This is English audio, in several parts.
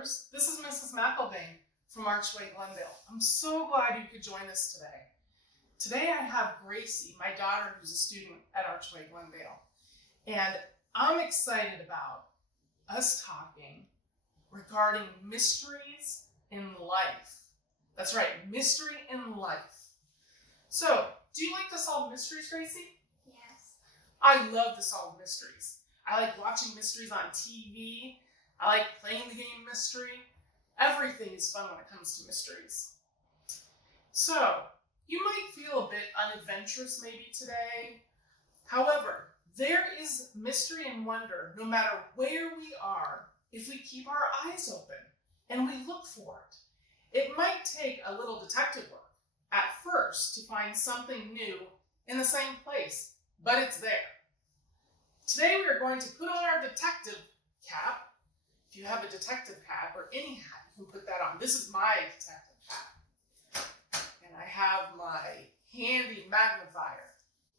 scholars. This is Mrs. McIlvain from Archway Glendale. I'm so glad you could join us today. Today I have Gracie, my daughter, who's a student at Archway Glendale. And I'm excited about us talking regarding mysteries in life. That's right, mystery in life. So, do you like to solve mysteries, Gracie? Yes. I love to solve mysteries. I like watching mysteries on TV. I like playing the game Mystery. Everything is fun when it comes to mysteries. So, you might feel a bit unadventurous maybe today. However, there is mystery and wonder no matter where we are if we keep our eyes open and we look for it. It might take a little detective work at first to find something new in the same place, but it's there. Today we are going to put on our detective cap. If you have a detective hat or any hat, you can put that on. This is my detective hat. And I have my handy magnifier.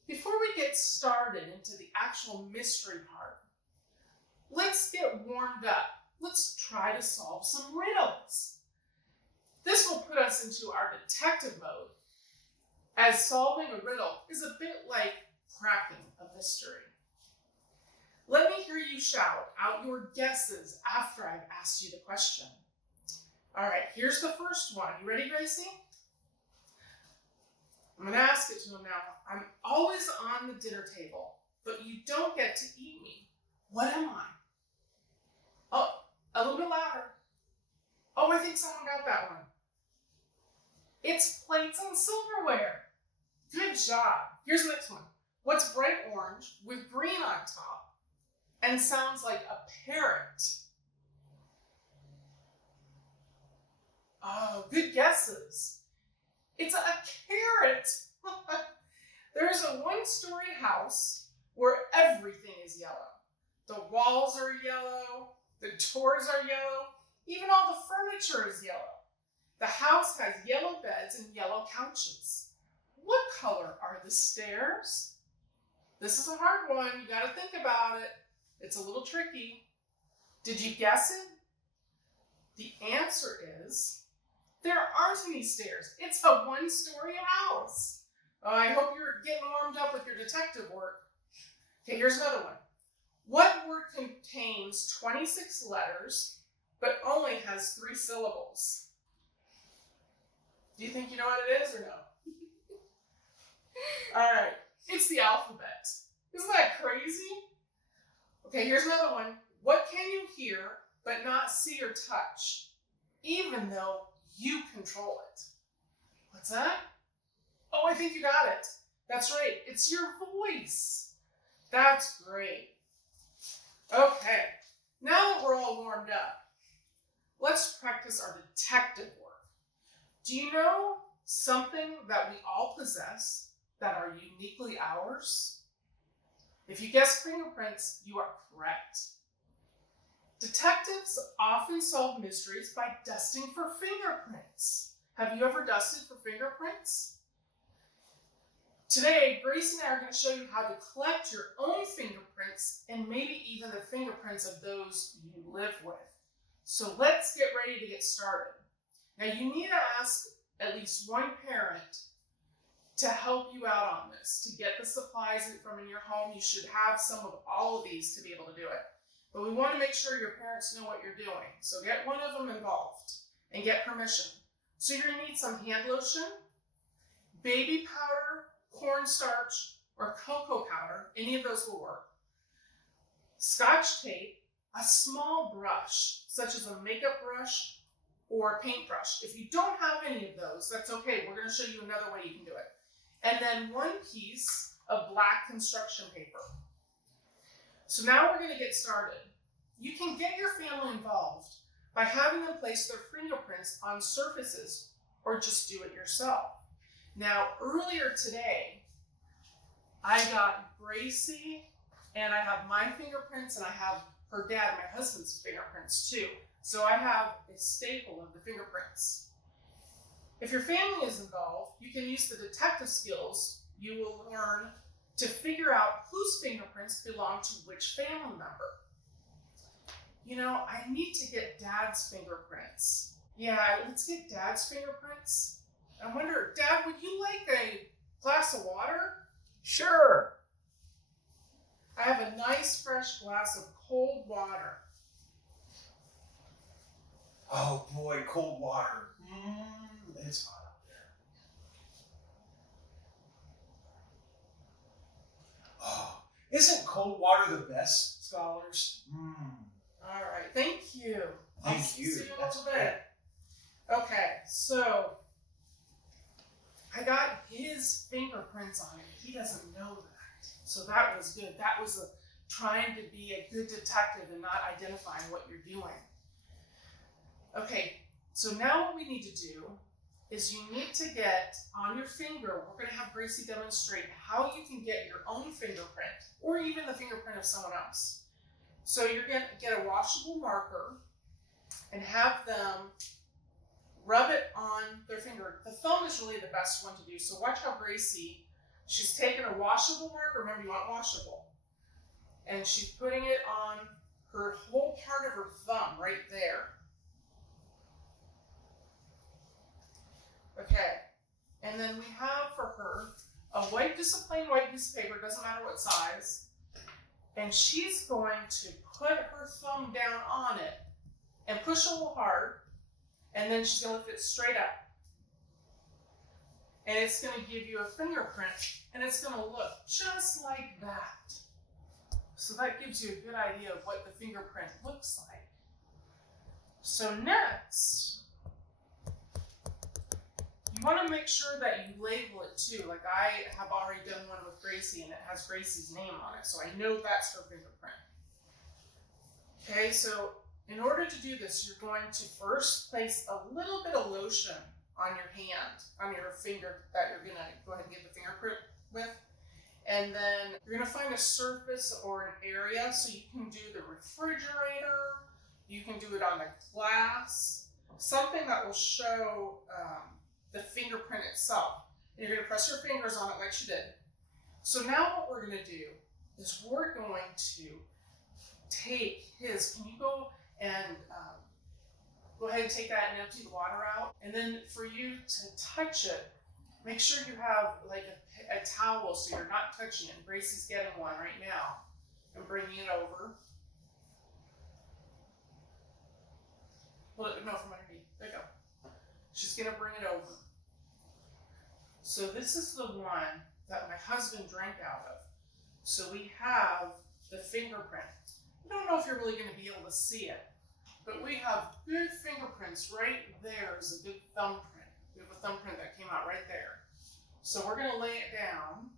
Before we get started into the actual mystery part, let's get warmed up. Let's try to solve some riddles. This will put us into our detective mode, as solving a riddle is a bit like cracking a mystery. Let me hear you shout out your guesses after I've asked you the question. All right, here's the first one. You ready, Gracie? I'm going to ask it to him now. I'm always on the dinner table, but you don't get to eat me. What am I? Oh, a little bit louder. Oh, I think someone got that one. It's plates and silverware. Good job. Here's the next one. What's bright orange with green on top and sounds like a parrot? Oh, good guesses. It's a carrot. There's a one-story house where everything is yellow. The walls are yellow, the doors are yellow, even all the furniture is yellow. The house has yellow beds and yellow couches. What color are the stairs? This is a hard one. You got to think about it. It's a little tricky. Did you guess it? The answer is there aren't any stairs. It's a one-story house. I hope you're getting warmed up with your detective work. Okay, here's another one. What word contains 26 letters but only has 3 syllables? Do you think you know what it is or no? All right, it's the alphabet. Isn't that crazy? Okay, here's another one. What can you hear but not see or touch, even though you control it? What's that? Oh, I think you got it. That's right, it's your voice. That's great. Okay, now that we're all warmed up, let's practice our detective work. Do you know something that we all possess that are uniquely ours? If you guessed fingerprints, you are correct. Detectives often solve mysteries by dusting for fingerprints. Have you ever dusted for fingerprints? Today, Grace and I are going to show you how to collect your own fingerprints and maybe even the fingerprints of those you live with. So let's get ready to get started. Now you need to ask at least one parent to help you out on this. To get the supplies from in your home, you should have some of all of these to be able to do it. But we want to make sure your parents know what you're doing. So get one of them involved and get permission. So you're going to need some hand lotion, baby powder, cornstarch, or cocoa powder. Any of those will work. Scotch tape, a small brush, such as a makeup brush or a paintbrush. If you don't have any of those, that's okay. We're going to show you another way you can do it. And then 1 piece of black construction paper. So now we're going to get started. You can get your family involved by having them place their fingerprints on surfaces or just do it yourself. Now, earlier today, I got Gracie, and I have my fingerprints, and I have her dad, my husband's fingerprints too. So I have a staple of the fingerprints. If your family is involved, you can use the detective skills you will learn to figure out whose fingerprints belong to which family member. you know, I need to get Dad's fingerprints. Yeah, let's get Dad's fingerprints. I wonder, Dad, would you like a glass of water? Sure. I have a nice fresh glass of cold water. Oh boy, cold water. It's hot out there. Oh, isn't cold water the best, scholars? All right, thank you. Thank I'll you. See you in a That's little bit. Okay, so I got his fingerprints on it. He doesn't know that. So that was good. That was trying to be a good detective and not identifying what you're doing. Okay, so now what we need to do is you need to get on your finger, we're going to have Gracie demonstrate how you can get your own fingerprint or even the fingerprint of someone else. So you're going to get a washable marker and have them rub it on their finger. The thumb is really the best one to do. So watch how Gracie, she's taken a washable marker. Remember, you want washable. And she's putting it on her whole part of her thumb right there. Okay. And then we have for her just a plain white piece of paper, doesn't matter what size. And she's going to put her thumb down on it and push a little hard. And then she's going to lift it straight up. And it's going to give you a fingerprint, and it's going to look just like that. So that gives you a good idea of what the fingerprint looks like. So next, you want to make sure that you label it too. Like I have already done one with Gracie, and it has Gracie's name on it, so I know that's her fingerprint. Okay, so in order to do this, you're going to first place a little bit of lotion on your hand, on your finger that you're going to go ahead and get the fingerprint with. And then you're going to find a surface or an area. So you can do the refrigerator, you can do it on the glass, something that will show the fingerprint itself. And you're going to press your fingers on it like she did. So now what we're going to do is we're going to take his, can you go and go ahead and take that and empty the water out. And then for you to touch it, make sure you have like a towel so you're not touching it. Gracie's getting one right now and bringing it over. Hold it, no, from underneath. There you go. She's going to bring it over. So this is the one that my husband drank out of. So we have the fingerprint. I don't know if you're really going to be able to see it, but we have good fingerprints right there is a good thumbprint. We have a thumbprint that came out right there. So we're going to lay it down.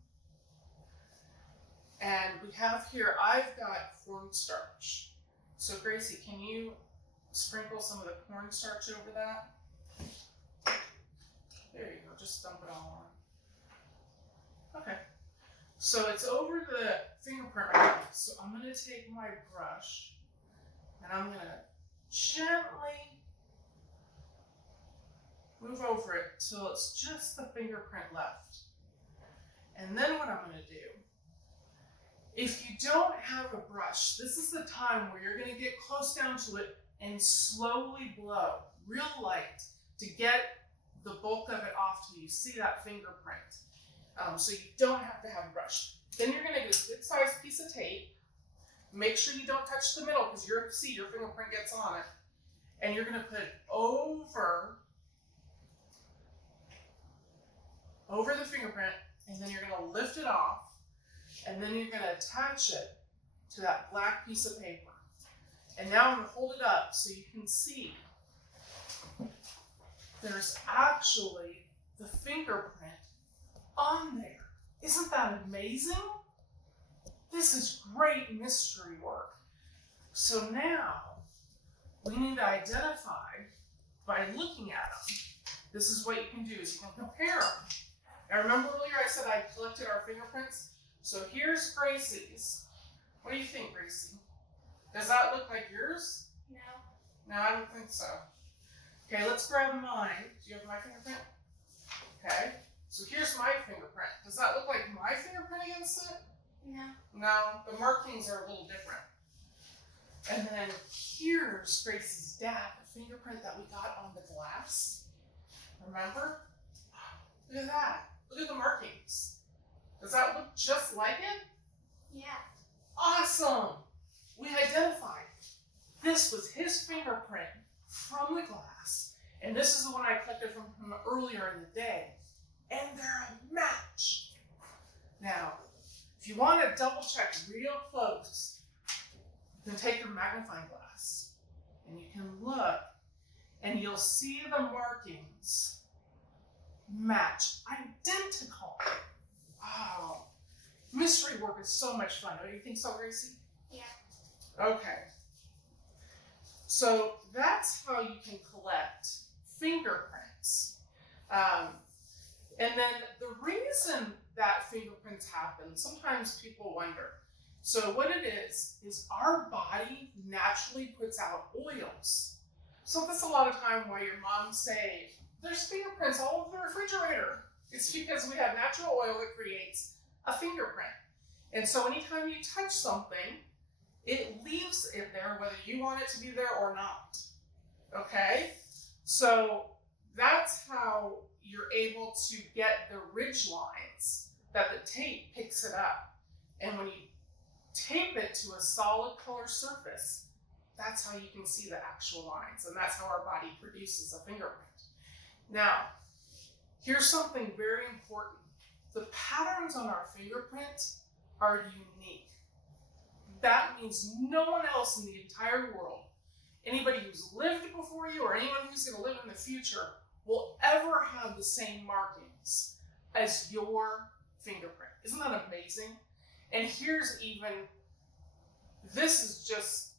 And we have here, I've got cornstarch. So Gracie, can you sprinkle some of the cornstarch over that? There you go, just dump it all on. Okay. So it's over the fingerprint right now. So I'm going to take my brush and I'm going to gently move over it till it's just the fingerprint left. And then what I'm going to do, if you don't have a brush, this is the time where you're going to get close down to it and slowly blow, real light, to get the bulk of it off till you see that fingerprint. So you don't have to have a brush. Then you're going to get a good sized piece of tape. Make sure you don't touch the middle because your fingerprint gets on it. And you're going to put it over the fingerprint, and then you're going to lift it off, and then you're going to attach it to that black piece of paper. And now I'm going to hold it up so you can see there's actually the fingerprint on there. Isn't that amazing? This is great mystery work. So now we need to identify by looking at them. This is what you can do is you can compare them. Now remember earlier I said I collected our fingerprints? So here's Gracie's. What do you think, Gracie? Does that look like yours? No. No, I don't think so. Okay, let's grab mine. Do you have my fingerprint? Okay. So here's my fingerprint. Does that look like my fingerprint against it? No. No, the markings are a little different. And then here's Grace's dad, the fingerprint that we got on the glass. Remember? Look at that. Look at the markings. Does that look just like it? Yeah. Awesome! We identified this was his fingerprint from the glass, and this is the one I collected from him earlier in the day, and they're a match. Now, if you want to double check real close, you can take your magnifying glass and you can look and you'll see the markings match, identical. Wow. Mystery work is so much fun. Don't you think so, Gracie? Yeah. Okay. So that's how you can collect fingerprints. And then the reason that fingerprints happen, sometimes people wonder. So what it is our body naturally puts out oils. So that's a lot of time why your moms say, there's fingerprints all over the refrigerator. It's because we have natural oil that creates a fingerprint. And so anytime you touch something, it leaves it there whether you want it to be there or not. Okay? So that's how you're able to get the ridge lines that the tape picks it up. And when you tape it to a solid color surface, that's how you can see the actual lines. And that's how our body produces a fingerprint. Now, here's something very important. The patterns on our fingerprint are unique. That means no one else in the entire world, anybody who's lived before you or anyone who's going to live in the future, will ever have the same markings as your fingerprint. Isn't that amazing? And here's even, this is just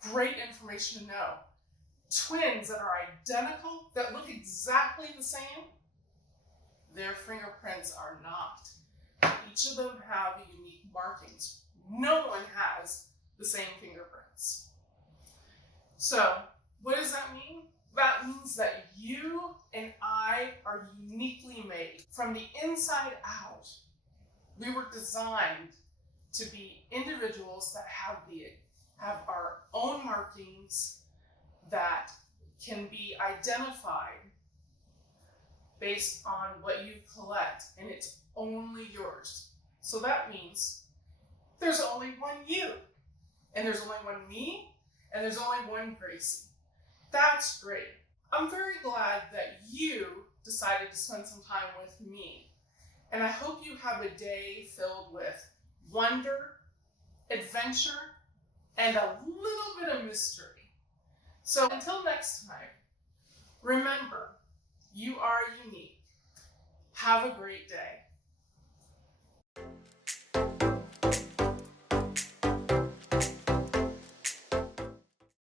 great information to know. Twins that are identical, that look exactly the same, their fingerprints are not. Each of them have unique markings. No one has the same fingerprints. So, what does that mean? That means that you and I are uniquely made. From the inside out, we were designed to be individuals that have our own markings that can be identified based on what you collect, and it's only yours. So that means there's only one you, and there's only one me, and there's only one Gracie. That's great. I'm very glad that you decided to spend some time with me, and I hope you have a day filled with wonder, adventure, and a little bit of mystery. So until next time, remember, you are unique. Have a great day.